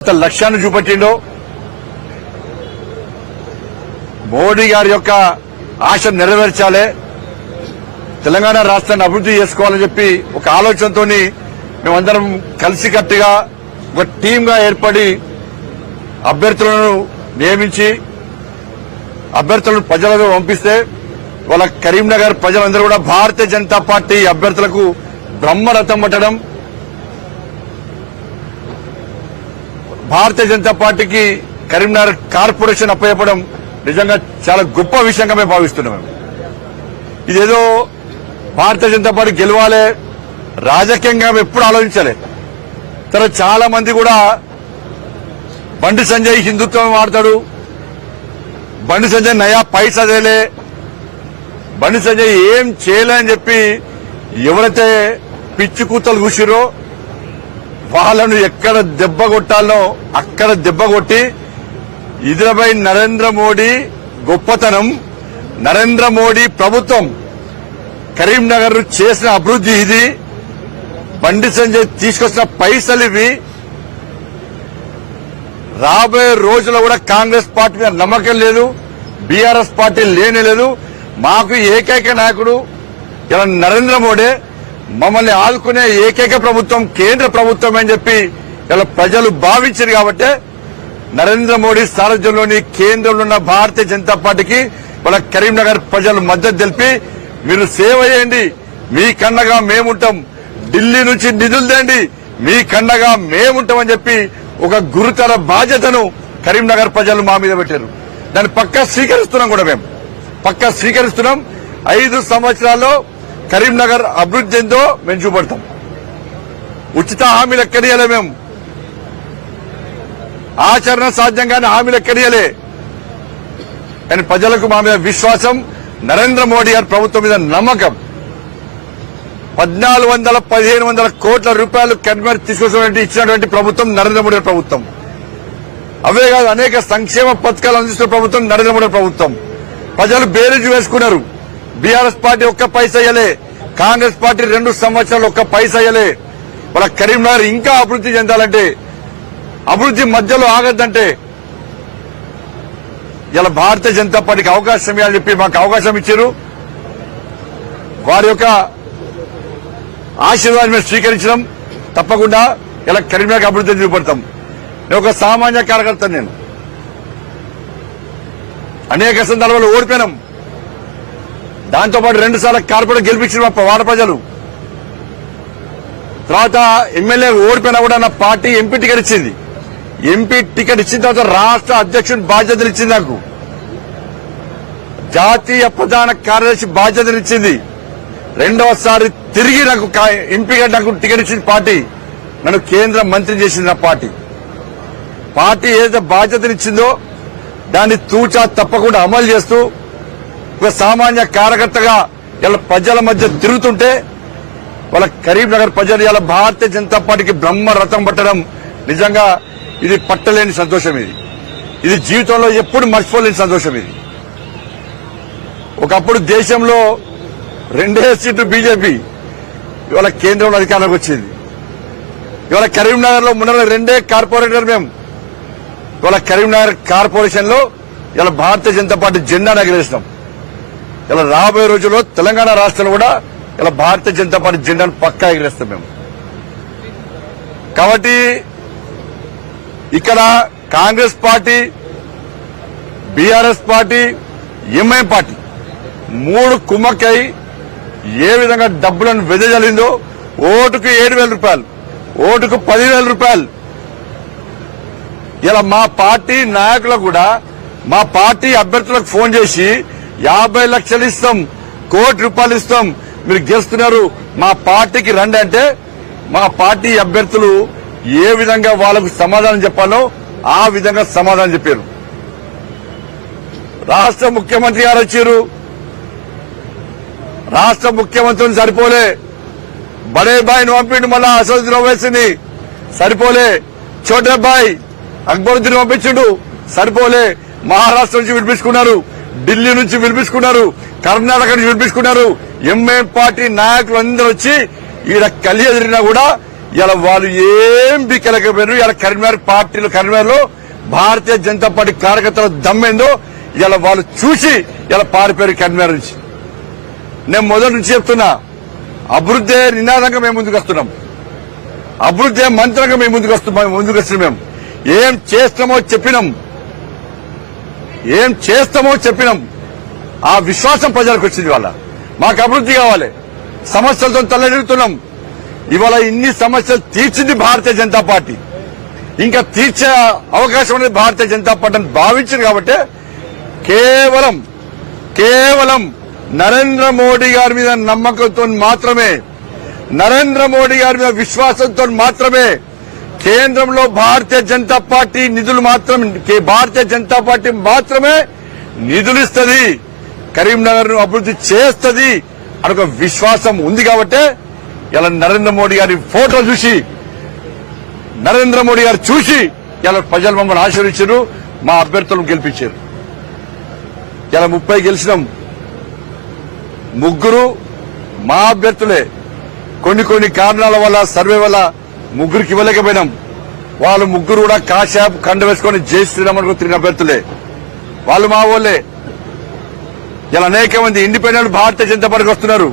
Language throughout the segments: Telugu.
లక్ష్యాన్ని చూపెట్టిండో మోడీ గారి యొక్క ఆశ నెరవేర్చాలి, తెలంగాణ రాష్ట్రాన్ని అభివృద్ధి చేసుకోవాలని చెప్పి ఒక ఆలోచనతో మేమందరం కలిసికట్టుగా ఒక టీంగా ఏర్పడి అభ్యర్థులను నియమించి అభ్యర్థులను ప్రజలకు పంపిస్తే వాళ్ళ కరీంనగర్ ప్రజలందరూ కూడా భారతీయ జనతా పార్టీ అభ్యర్థులకు బ్రహ్మరథం పట్టడం, భారతీయ జనతా పార్టీకి కరీంనగర్ కార్పొరేషన్ అప్పచెప్పడం నిజంగా చాలా గొప్ప విషయంగా మేము భావిస్తున్నాం. ఇదేదో భారతీయ జనతా పార్టీ గెలవాలి రాజకీయంగా ఎప్పుడు ఆలోచించాలి. తర్వాత చాలా మంది కూడా బండి సంజయ్ హిందుత్వం వాడతాడు, బండి సంజయ్ నయా పైసా దేలే, బండి సంజయ్ ఏం చేయలే అని చెప్పి ఎవరైతే పిచ్చి కూతలు కూసిరో వాళ్ళను ఎక్కడ దెబ్బ కొట్టాలో అక్కడ దెబ్బ కొట్టి ఇదిపై నరేంద్ర మోడీ గొప్పతనం, నరేంద్ర మోడీ ప్రభుత్వం కరీంనగర్ చేసిన అభివృద్ధి ఇది, బండి సంజయ్ తీసుకొచ్చిన పైసలు ఇవి, రాబోయే రోజుల్లో కూడా కాంగ్రెస్ పార్టీ మీద నమ్మకం లేదు, బీఆర్ఎస్ పార్టీ లేనే లేదు. మాకు ఏకైక నాయకుడు ఇలా నరేంద్ర మోడీ, మమ్మల్ని ఆదుకునే ఏకైక ప్రభుత్వం కేంద్ర ప్రభుత్వం అని చెప్పి ఇలా ప్రజలు భావించారు. కాబట్టి నరేంద్ర మోడీ సారథ్యంలోని కేంద్రంలో ఉన్న భారతీయ జనతా పార్టీకి వాళ్ళ కరీంనగర్ ప్రజలు మద్దతు తెలిపి మీరు సేవ చేయండి, మీ కన్నగా మేముంటాం, ఢిల్లీ నుంచి నిధులు తేండి, మీ కన్నగా మేముంటామని చెప్పి ఒక గురుతర బాధ్యతను కరీంనగర్ ప్రజలు మా మీద పెట్టారు. దాన్ని పక్కా స్వీకరిస్తున్నాం కూడా, మేము పక్కా స్వీకరిస్తున్నాం. 5 సంవత్సరాల్లో కరీంనగర్ అభివృద్ధి ఏందో మేము చూపెడతాం. ఉచిత హామీలు ఎక్కడియలే, మేము ఆచరణ సాధ్యంగానే హామీలు ఎక్కడియలే. కానీ ప్రజలకు మా మీద విశ్వాసం, నరేంద్ర మోడీ గారి ప్రభుత్వం మీద నమ్మకం. 1400-1500 కోట్ల రూపాయలు కరీంనగర్ తీసుకొచ్చినటువంటి ఇచ్చినటువంటి ప్రభుత్వం నరేంద్ర మోడీ ప్రభుత్వం. అవే కాదు, అనేక సంక్షేమ పథకాలు అందిస్తున్న ప్రభుత్వం నరేంద్ర మోడీ ప్రభుత్వం. ప్రజలు బేరీజు వేసుకున్నారు. బీఆర్ఎస్ పార్టీ ఒక్క పైసా ఇయ్యలే, కాంగ్రెస్ పార్టీ 2 సంవత్సరాలు ఒక్క పైసా ఇయ్యలే. వాళ్ళ కరీంనగర్ ఇంకా అభివృద్ధి చెందాలంటే, అభివృద్ధి మధ్యలో ఆగద్దంటే ఇలా భారతీయ జనతా పార్టీకి అవకాశం ఇవ్వాలని చెప్పి మాకు అవకాశం ఇచ్చారు. వారి యొక్క ఆశీర్వాదం మేము స్వీకరించడం తప్పకుండా ఇలా కరీంనగర్ అభివృద్ధి చూపెడతాం. నేను ఒక సామాన్య కార్యకర్త, నేను అనేక సందర్భాలు ఓడిపోయినాం. దాంతోపాటు 2 సార్లు కార్పొరేట్ గెలిపించిన వాడ ప్రజలు. తర్వాత ఎమ్మెల్యే ఓడిపోయినా కూడా నా పార్టీ ఎంపీ టికెట్ ఇచ్చింది. ఎంపీ టికెట్ ఇచ్చిన తర్వాత రాష్ట్ర అధ్యక్షుడి బాధ్యతలు ఇచ్చింది, నాకు జాతీయ ప్రధాన కార్యదర్శి బాధ్యతలు ఇచ్చింది. 2వసారి తిరిగి నాకు ఎంపీగా నాకు టికెట్ ఇచ్చింది పార్టీ. నన్ను కేంద్ర మంత్రి చేసింది నా పార్టీ. పార్టీ ఏదైతే బాధ్యతలు ఇచ్చిందో దాన్ని తూచా తప్పకుండా అమలు చేస్తూ ఒక సామాన్య కార్యకర్తగా ఇలా ప్రజల మధ్య తిరుగుతుంటే వాళ్ళ కరీంనగర్ ప్రజలు ఇలా భారతీయ జనతా పార్టీకి బ్రహ్మరథం పట్టడం నిజంగా ఇది పట్టలేని సంతోషం. ఇది జీవితంలో ఎప్పుడు మర్చిపోలేని సంతోషం. ఇది ఒకప్పుడు దేశంలో 2 సీట్లు బీజేపీ, ఇవాళ కేంద్రంలో అధికారంలోకి వచ్చింది. ఇవాళ కరీంనగర్ లో మొన్న 2 కార్పొరేటర్ మేము. ఇవాళ కరీంనగర్ కార్పొరేషన్ లో ఇలా భారతీయ జనతా పార్టీ జెండాను ఎగరేసినాం. ఇలా రాబోయే రోజుల్లో తెలంగాణ రాష్ట్రంలో కూడా ఇలా భారతీయ జనతా పార్టీ జెండాను పక్కా ఎగరేస్తాం మేము. కాబట్టి ఇక్కడ Congress party, BRS party, MIM party 3 కుమ్మక్కై ఏ విధంగా డబ్బులను వెదజల్లిందో, ఓటుకు 7,000 రూపాయలు, ఓటుకు 10,000 రూపాయలు. ఇలా మా పార్టీ నాయకులకు కూడా మా పార్టీ అభ్యర్థులకు ఫోన్ చేసి 50 లక్షలు ఇస్తాం, 1 కోటి రూపాయలు ఇస్తాం, మీరు గెలుస్తున్నారు, మా పార్టీకి రండి అంటే మా పార్టీ అభ్యర్థులు ఏ విధంగా వాళ్లకు సమాధానం చెప్పాలో ఆ విధంగా సమాధానం చెప్పారు. రాష్ట్ర ముఖ్యమంత్రి గారు వచ్చారు. రాష్ట్ర ముఖ్యమంత్రిని సరిపోలే, బడే బాయ్ని పంపిండు, మళ్ళా అసదుద్దీన్ ఓవైసీని సరిపోలే, చోటే బాయ్ అక్బరుద్దీన్ పంపించిండు, సరిపోలే. మహారాష్ట్ర నుంచి వినిపించుకున్నారు, ఢిల్లీ నుంచి వినిపించుకున్నారు, కర్ణాటక నుంచి వినిపించుకున్నారు. ఎంఐఎం పార్టీ నాయకులు అందరూ వచ్చి ఈడ కలిసి ఎదిరినా కూడా ఇలా వాళ్ళు ఏం బిక్కలేకపోయారు. ఇలా కరీంనగర్లో భారతీయ జనతా పార్టీ కార్యకర్తల దమ్మేందో ఇలా వాళ్ళు చూసి ఇలా పారిపోయారు కరీంనగర్ నుంచి. నేను మొదటి నుంచి చెప్తున్నా, అభివృద్ధి నినాదంగా మేము ముందుకు వస్తున్నాం, అభివృద్ధి మంత్రంగా మేము ముందుకు వస్తున్నాం. మేము ఏం చేస్తామో చెప్పినాం. ఆ విశ్వాసం ప్రజలకు వచ్చింది. వాళ్ళ మాకు అభివృద్ధి కావాలి, సమస్యలతో తల్లడిల్లుతున్నాం. ఇవాళ ఇన్ని సమస్యలు తీర్చింది భారతీయ జనతా పార్టీ, ఇంకా తీర్చే అవకాశం అనేది భారతీయ జనతా పార్టీ అని భావించింది. కాబట్టి కేవలం నరేంద్ర మోడీ గారి మీద నమ్మకంతో మాత్రమే, నరేంద్ర మోడీ గారి మీద విశ్వాసంతో మాత్రమే కేంద్రంలో భారతీయ జనతా పార్టీ మాత్రమే నిధులు ఇస్తుంది, కరీంనగర్ ను అభివృద్ధి చేస్తుంది అని ఒక విశ్వాసం ఉంది. కాబట్టి ఇలా నరేంద్ర మోడీ గారి ఫోటో చూసి, నరేంద్ర మోడీ గారు చూసి ఇలా ప్రజలు మమ్మల్ని ఆశీర్వదించారు, మా అభ్యర్థులను గెలిపించారు. ఇలా 30 గెలిచినాం, 3 మా అభ్యర్థులే. కొన్ని కారణాల వల్ల, సర్వే వల్ల 3కి ఇవ్వలేకపోయినాం. వాళ్ళు 3 కూడా కాశాప్ కండ వేసుకొని జై శ్రీరామ్ అనుకుని తిరిగిన అభ్యర్థులే, వాళ్ళు మా వాళ్ళే. ఇలా అనేక మంది ఇండిపెండెంట్ భారతీయ జనతా పార్టీకి వస్తున్నారు.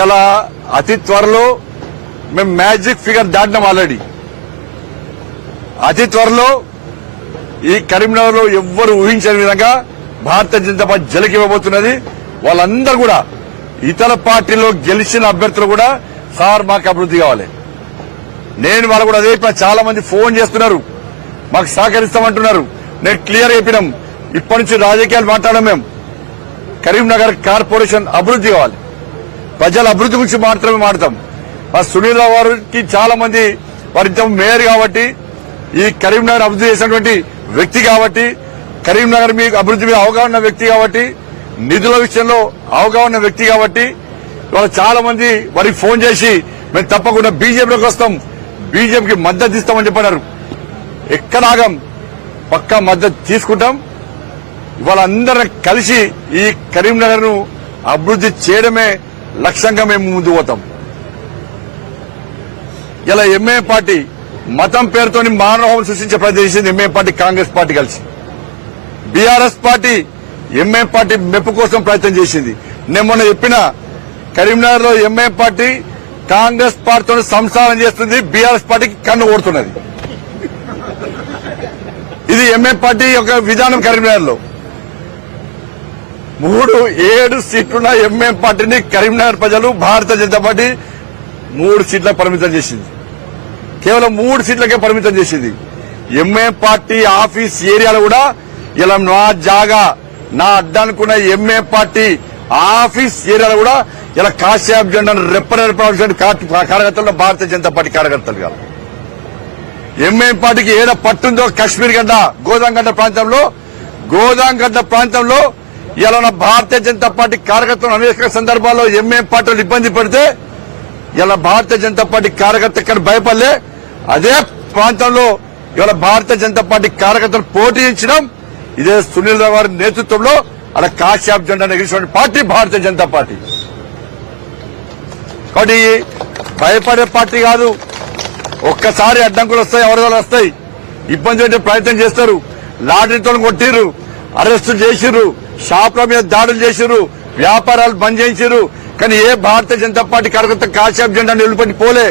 ఇలా అతి త్వరలో మేము మ్యాజిక్ ఫిగర్ దాటినాం ఆల్రెడీ. అతి త్వరలో ఈ కరీంనగర్ లో ఎవ్వరు ఊహించని విధంగా భారతీయ జనతా పార్టీ జలకివ్వబోతున్నది. వాళ్ళందరూ కూడా ఇతర పార్టీలో గెలిచిన అభ్యర్థులు కూడా సార్ మాకు అభివృద్ధి కావాలి. నేను వాళ్ళు కూడా అదే చాలా మంది ఫోన్ చేస్తున్నారు, మాకు సహకరిస్తామంటున్నారు. నేను క్లియర్ చెప్పినాం, ఇప్పటి నుంచి రాజకీయాలు మాట్లాడడం. మేము కరీంనగర్ కార్పొరేషన్ అభివృద్ధి కావాలి, ప్రజల అభివృద్ధి గురించి మాత్రమే మాట్లాడతాం. మా సునీల్ రావు గారికి చాలా మంది వారితో మేయర్ కాబట్టి, ఈ కరీంనగర్ అభివృద్ధి చేసినటువంటి వ్యక్తి కాబట్టి, కరీంనగర్ మీ అభివృద్ధి మీద అవగాహన ఉన్న వ్యక్తి కాబట్టి, నిధుల విషయంలో అవగాహన ఉన్న వ్యక్తి కాబట్టి ఇవాళ చాలా మంది వారికి ఫోన్ చేసి మేము తప్పకుండా బీజేపీలోకి వస్తాం, బీజేపీకి మద్దతు ఇస్తామని చెప్పారు. ఎక్కడ ఆగం, పక్కా మద్దతు తీసుకుంటాం. ఇవాళ అందరం కలిసి ఈ కరీంనగర్ ను అభివృద్ధి చేయడమే లక్ష్యంగా మేము ముందుకు పోతాం. ఇలా ఎంఐఎం పార్టీ మతం పేరుతో మానవహోమం సృష్టించే ప్రయత్నం చేసింది ఎంఐఎం పార్టీ, కాంగ్రెస్ పార్టీ కలిసి. బీఆర్ఎస్ పార్టీ ఎంఐఎం పార్టీ మెప్పు కోసం ప్రయత్నం చేసింది. నేను మొన్న చెప్పిన, కరీంనగర్ లో ఎంఐఎం పార్టీ కాంగ్రెస్ పార్టీతో సంసారం చేస్తుంది, బీఆర్ఎస్ పార్టీకి కన్ను ఓడుతున్నది. ఇది ఎంఐఎం పార్టీ యొక్క విధానం. కరీంనగర్ లో 7 సీట్లున్న ఎంఐఎం పార్టీని కరీంనగర్ ప్రజలు భారతీయ జనతా పార్టీ 3 సీట్లకు పరిమితం చేసింది. కేవలం 3 సీట్లకే పరిమితం చేసింది. ఎంఐఎం పార్టీ ఆఫీస్ ఏరియాలో కూడా ఇలా నా జాగా, నా అడ్డానుకున్న ఎంఐఎం పార్టీ ఆఫీస్ ఏరియాలో కూడా ఇలా కాశ్యాప్ జెండాను రెప్పరెప్పాల్సిన కార్యకర్తలు భారతీయ జనతా పార్టీ కార్యకర్తలు కాదు. ఎంఐఎం పార్టీకి ఏడ పట్టుందో కశ్మీర్ గడ్డ, గోదాంగడ్డ ప్రాంతంలో ఇలా భారతీయ జనతా పార్టీ కార్యకర్తలు అనేక సందర్భాల్లో ఎంఐఎం పార్టీలు ఇబ్బంది పడితే ఇలా భారతీయ జనతా పార్టీ కార్యకర్త ఇక్కడ భయపడలే. అదే ప్రాంతంలో ఇవాళ భారతీయ జనతా పార్టీ కార్యకర్తలు పోటీయించడం, ఇదే సునీల్ రావు గారి నేతృత్వంలో అలా కాశ్యాప్ జెండా ఎగిరిన పార్టీ భారతీయ జనతా పార్టీ. కాబట్టి భయపడే పార్టీ కాదు. ఒక్కసారి అడ్డంకులు వస్తాయి, ఎవరిదాలు వస్తాయి, ఇబ్బంది పెట్టే ప్రయత్నం చేస్తారు. లాటరీతో కొట్టిర్రు, అరెస్టు చేసిర్రు, షాపుల మీద దాడులు చేసిర్రు, వ్యాపారాలు బంద్ చేసిర్రు. కానీ ఏ భారతీయ జనతా పార్టీ కార్యకర్త కాశ్యాప్ జెండా నిలబెట్టి పోలే.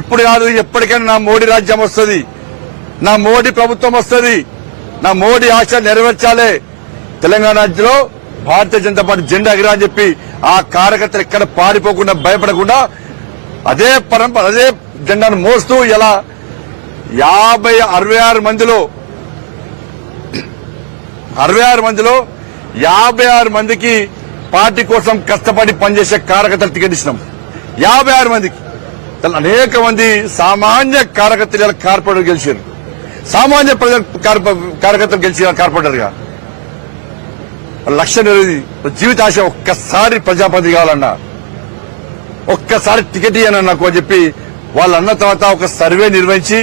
ఇప్పుడు కాదు, ఎప్పటికైనా నా మోడీ రాజ్యం వస్తుంది, నా మోడీ ప్రభుత్వం వస్తుంది, నా మోడీ ఆశ నెరవేర్చాలే. తెలంగాణ రాజ్యంలో భారతీయ జనతా పార్టీ జెండా ఎగిరా అని చెప్పి ఆ కార్యకర్తలు ఎక్కడ పారిపోకుండా, భయపడకుండా అదే జెండాను మోస్తూ ఇలా 66 మందిలో 56 మందికి పార్టీ కోసం కష్టపడి పనిచేసే కార్యకర్తలు టికెట్ ఇచ్చినాం. 56 మందికి. అనేక మంది సామాన్య కార్యకర్తలు కార్పొరేటర్ గెలిచారు, సామాన్య ప్రజల కార్యకర్తలు గెలిచిన కార్పొరేటర్ గా. లక్ష్యం జీవిత ఆశ, ఒక్కసారి ప్రజాపతి కావాలన్నా, ఒక్కసారి టికెట్ ఇయ్యను నాకు అని చెప్పి వాళ్ళు అన్న తర్వాత ఒక సర్వే నిర్వహించి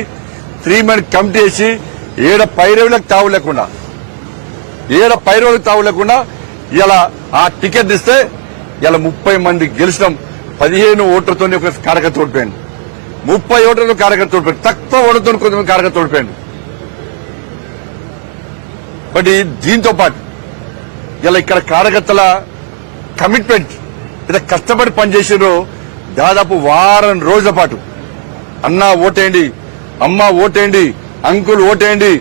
3 మెన్ కమిటీ వేసి ఏడ పైరవులకు తావు లేకుండా ఇలా ఆ టికెట్ ఇస్తే ఇలా 30 మంది గెలిచినాం. 15 ఓట్లతో ఒక కార్యకర్త ఓడిపోయాడు, 30 ఓట్లతో కార్యకర్త ఓడిపోయాడు, తక్కువ ఓట్లతో కొంతమంది కార్యకర్త ఓడిపోయాడు. బట్ దీంతో పాటు ఇలా ఇక్కడ కార్యకర్తల కమిట్మెంట్ ఇలా కష్టపడి పనిచేసారు. దాదాపు వారం రోజుల పాటు అన్నా ఓటేయండి, అమ్మ ఓటేయండి, అంకుల్ ఓటేయండి,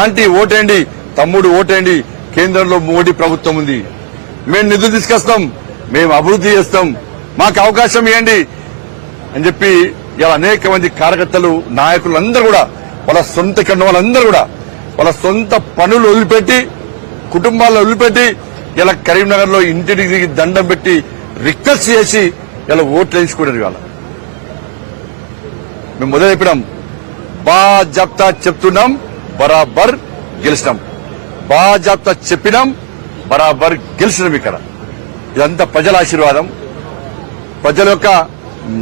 ఆంటీ ఓటేయండి, తమ్ముడు ఓటేయండి, కేంద్రంలో మోడీ ప్రభుత్వం ఉంది, మేము నిధులు తీసుకొస్తాం, మేము అభివృద్ధి చేస్తాం, మాకు అవకాశం ఇవ్వండి అని చెప్పి ఇలా అనేక మంది కార్యకర్తలు నాయకులందరూ కూడా వాళ్ళ సొంత ఇక్కడ వాళ్ళందరూ కూడా వాళ్ళ సొంత పనులు వదిలిపెట్టి కుటుంబాలను వదిలిపెట్టి ఇలా కరీంనగర్ లో ఇంటికి దండం పెట్టి రిక్వెస్ట్ చేసి ఇలా ఓట్లు వేయించుకున్నారు. ఇవాళ మేము మొదలు చెప్పినాం, బాజాబ్తా చెప్తున్నాం, బరాబర్ గెలిచినాం, బాజాబ్తా చెప్పినాం, బరాబర్ గెలిచినాం. ఇక్కడ ఇదంతా ప్రజల ఆశీర్వాదం, ప్రజల యొక్క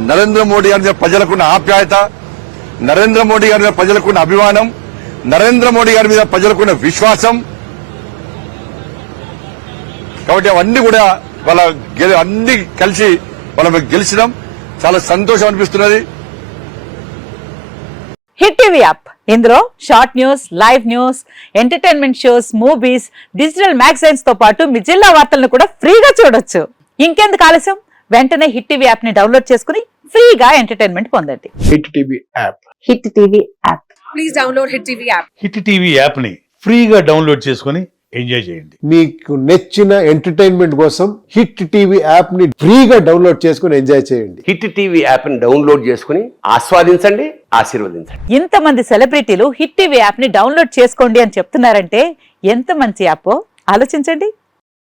నరేంద్ర మోడీ గారి మీద ప్రజలకున్న ఆప్యాయత, నరేంద్ర మోడీ గారి మీద ప్రజలకున్న అభిమానం, నరేంద్ర మోడీ గారి మీద ప్రజలకున్న విశ్వాసం. కాబట్టి అవన్నీ కూడా వాళ్ళ అన్ని కలిసి వాళ్ళ గెలిచినాం. చాలా సంతోషం అనిపిస్తున్నది. హిట్ టీవీ యాప్, ఇందులో short news, live news, entertainment shows, movies, digital magazines తో పాటు మీ జిల్లా వార్తలను కూడా ఫ్రీగా చూడొచ్చు. ఇంకెందుకు ఆలస్యం, వెంటనే హిట్ టీవీ యాప్ ని డౌన్లోడ్ చేసుకుని ఫ్రీగా ఎంటర్టైన్మెంట్ పొందండి. Hit TV app, hit TV app, please download hit TV app. Hit TV app ని ఫ్రీగా డౌన్లోడ్ చేసుకుని ఎంజాయ్ చేయండి. మీకు నచ్చిన ఎంటర్టైన్మెంట్ కోసం హిట్ టీవీ యాప్ ని ఫ్రీగా డౌన్లోడ్ చేసుకుని ఎంజాయ్ చేయండి. హిట్ టీవీ యాప్ ని డౌన్లోడ్ చేసుకుని ఆస్వాదించండి, ఆశీర్వదించండి. ఇంతమంది సెలబ్రిటీలు హిట్ టీవీ యాప్ ని డౌన్లోడ్ చేసుకోండి అని చెప్తున్నారంటే ఎంత మంచి యాప్ ఆలోచించండి.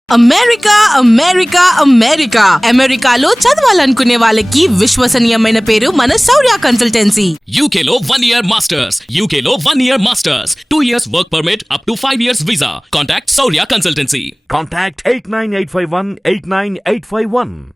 అమెరికా అమెరికా అమెరికా అమెరికాలో చదవాలనుకునే వాళ్ళకి విశ్వసనీయమైన పేరు మన శౌర్య కన్సల్టెన్సీ. UK లో 1 year masters, UK లో 1 year masters, 2 years work permit up to 5 years visa. Contact Saurya Consultancy. Contact 89851 89851.